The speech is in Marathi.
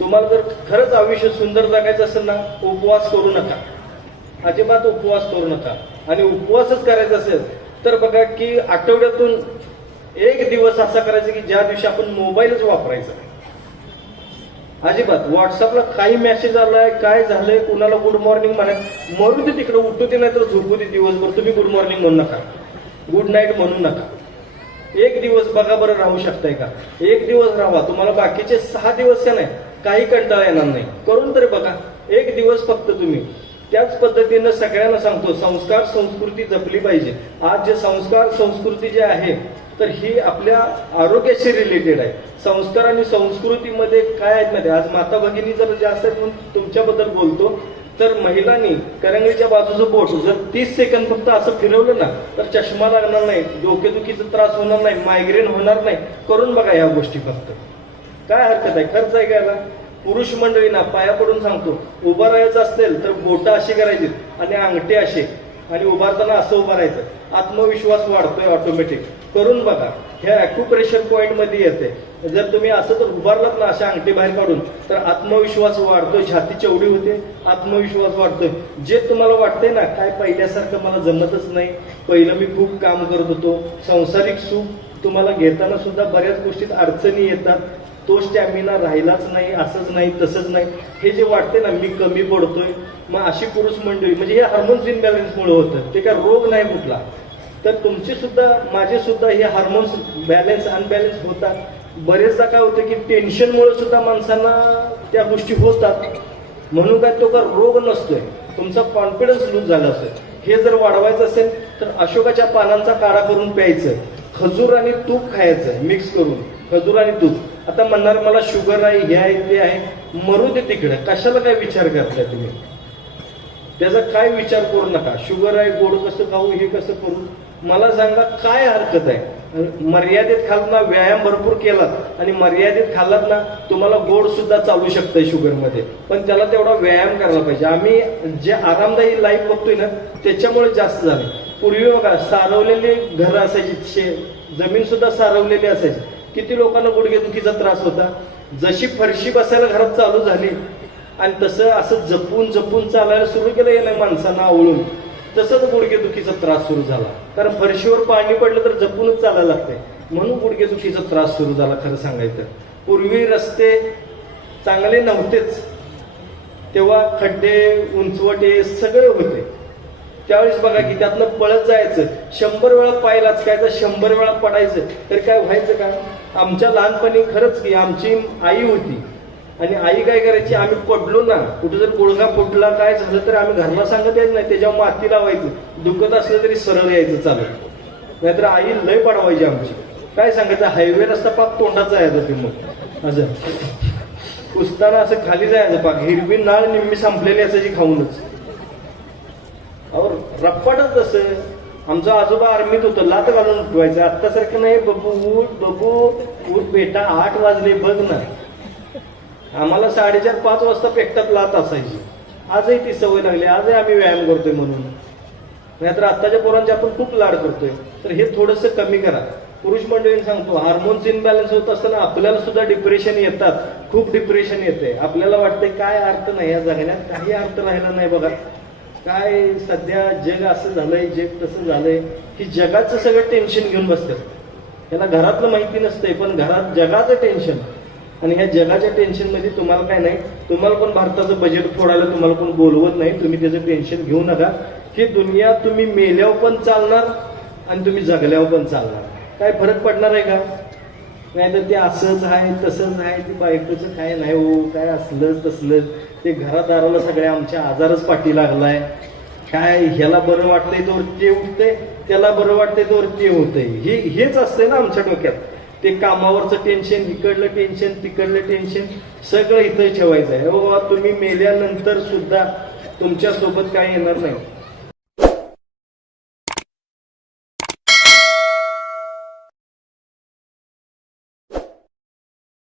तुम्हाला जर खरंच आयुष्य सुंदर जगायचं असेल ना उपवास करू नका. अजिबात उपवास करू नका. आणि उपवासच करायचा असेल तर बघा की आठवड्यातून एक दिवस असा करायचा की ज्या दिवशी आपण मोबाईलच वापरायचा अजिबात. व्हॉट्सअपला काही मेसेज आलाय काय झालंय कुणाला गुड मॉर्निंग म्हणा मरू दे तिकडे उठू दे नाही तर झोपू दे दिवसभर. तुम्ही गुड मॉर्निंग म्हणू नका. गुड नाईट म्हणू नका. एक दिवस बघा बरं राहू शकताय का? एक दिवस राहा तुम्हाला बाकीचे सहा दिवस नाही. काही कंटाळा येणार नाही. करून तरी बघा. एक दिवस फक्त तुम्ही. त्याच पद्धतीनं सगळ्यांना सांगतो संस्कार संस्कृती जपली पाहिजे. आज जे संस्कार संस्कृती जे आहे तर ही आपल्या आरोग्याशी रिलेटेड आहे. संस्कार आणि संस्कृतीमध्ये काय आहेत माहिती? आज माता भगिनी जर जास्त म्हणून तुमच्याबद्दल बोलतो तर महिलांनी करंगळीच्या बाजूचं बोट जर तीस सेकंद फक्त असं फिरवलं ना तर चष्मा लागणार नाही डोकेदुखीचा त्रास होणार नाही मायग्रेन होणार नाही. करून बघा या गोष्टी फक्त. काय हरकत आहे? खर्च आहे घ्यायला पुरुष मंडळींना पाया पडून सांगतो उभं राहायचं असेल तर बोटं अशी करायची आणि अंगठे असे आणि उभारताना असं उभं राहायचं. आत्मविश्वास वाढतोय ऑटोमॅटिक करून बघा. ह्या अॅक्युप्रेशर पॉईंटमध्ये येते. जर तुम्ही असं तर उभारलात ना अशा अंगठी बाहेर काढून तर आत्मविश्वास वाढतोय. छाती चवडी होते आत्मविश्वास वाढतोय. जे तुम्हाला वाटतंय ना काय पहिल्यासारखं मला जमतच नाही. पहिलं मी खूप काम करत होतो. सांसारिक सुख तुम्हाला घेताना सुद्धा बऱ्याच गोष्टीत अडचणी येतात. तो स्टॅमिना राहिलाच नाही असंच नाही तसंच नाही. हे जे वाटते ना मी कमी पडतोय. मग अशी पुरुष मंडळी म्हणजे हे हार्मोन्स इनबॅलन्समुळे होतं. ते काय रोग नाही कुठला. तर तुमचे सुद्धा माझे सुद्धा हे हार्मोन्स बॅलन्स अनबॅलन्स होतात. बरेचदा काय होतं की टेन्शनमुळे सुद्धा माणसांना त्या गोष्टी होतात. म्हणून काय तो का रोग नसतोय. तुमचा कॉन्फिडन्स लूज झाला असेल. हे जर वाढवायचं असेल तर अशोकाच्या पानांचा काढा करून प्यायचं. खजूर आणि तूप खायचं मिक्स करून. खजूर आणि तूप. आता म्हणणार मला शुगर आहे हे आहे ते आहे. मरू दे तिकडे. कशाला काय विचार करताय तुम्ही? त्याचा काय विचार करू नका. शुगर आहे गोड कसं खाऊ हे कसं करू? मला सांगा काय हरकत आहे? मर्यादित खालना व्यायाम भरपूर केलात आणि मर्यादित खाल्लात ना तुम्हाला गोड सुद्धा चालू शकतंय शुगरमध्ये. पण त्याला तेवढा व्यायाम करायला पाहिजे. आम्ही जे आरामदायी लाईफ बघतोय ना त्याच्यामुळे जास्त झाले पूर्वी बघा सारवलेली घरं असायची शे जमीन सुद्धा सारवलेली असायची. किती लोकांना गुडघेदुखीचा त्रास होता. जशी फरशी बसायला घरात चालू झाली आणि तसं असं जपून जपून चालायला सुरू केलं या माणसांना आवळून. तसंच गुडघेदुखीचा त्रास सुरू झाला. कारण फरशीवर पाणी पडलं तर जपूनच चालायला लागतंय. म्हणून गुडघेदुखीचा त्रास सुरू झाला खरं सांगायचं. पूर्वी रस्ते चांगले नव्हतेच. तेव्हा खड्डे उंचवटे सगळे होते. त्यावेळेस बघा की त्यातनं पळत जायचं. शंभर वेळा पाय लाचकायचं शंभर वेळा पडायचं. तर काय व्हायचं का? आमच्या लहानपणी खरंच की आमची आई होती. आणि आई काय करायची? आम्ही पडलो ना. कुठे जर कोळगा फुटला काय झालं तर आम्ही घरला सांगत यायचं नाही. त्याच्यावर माती लावायचं. दुखत असलं तरी सरळ यायचं चालत. नाहीतर आई लय पडवायची आमची. काय सांगायचं? हायवे रस्ता पाक तोंडाचा यायचा ते मग. असं. पुसताना असं खाली जायचं पाक. हिरवी नाळ निम्मी संपलेली असायची खाऊनच. अहो रप्पाटच तसं. आमचं आजोबा आर्मीत होतं. लात घालून उठवायचं. आत्तासारखं नाही. बबू उठ बबू. उठ बेटा आठ वाजले. बघ ना. आम्हाला साडेचार पाच वाजता पेकटात लात असायची. आजही ती सवय लागली आजही आम्ही व्यायाम करतोय म्हणून. नाहीतर आत्ताच्या पोरांचे आपण खूप लाड करतोय. तर हे थोडंसं कमी करा. पुरुष मंडळींनी सांगतो हार्मोन्स इनबॅलन्स होत असताना आपल्याला सुद्धा डिप्रेशन येतात. खूप डिप्रेशन येते. आपल्याला वाटतंय काय अर्थ नाही या जगण्यात काही अर्थ राहिला नाही बघा. काय सध्या जग असं झालंय जग तसं झालंय की जगाचं सगळं टेन्शन घेऊन बसतात. याला घरातलं माहिती नसतंय पण घरात जगाचं टेन्शन आणि ह्या जगाच्या टेन्शनमध्ये तुम्हाला काय नाही तुम्हाला पण भारताचं बजेट फोडायला तुम्हाला कोण बोलवत नाही तुम्ही त्याचं टेन्शन घेऊ नका. की दुनिया तुम्ही मेल्यावर पण चालणार आणि तुम्ही जगल्यावर पण चालणार. काय फरक पडणार आहे का? नाहीतर ते असंच आहे तसंच आहे ते बायकोचं काय नाही हो काय असलंच तसलंच. ते घरादाराला सगळ्या आमच्या आजारच पाठी लागलाय. काय ह्याला बरं वाटतंय तर ते उठतंय त्याला बरं वाटतंय तर ते होतंय. हे हेच असतंय ना आमच्या डोक्यात. ते कामावरचं टेन्शन इकडलं टेन्शन तिकडलं टेन्शन सगळं इथं ठेवायचं आहे. हो बाबा तुम्ही मेल्यानंतर सुद्धा तुमच्यासोबत काय येणार नाही.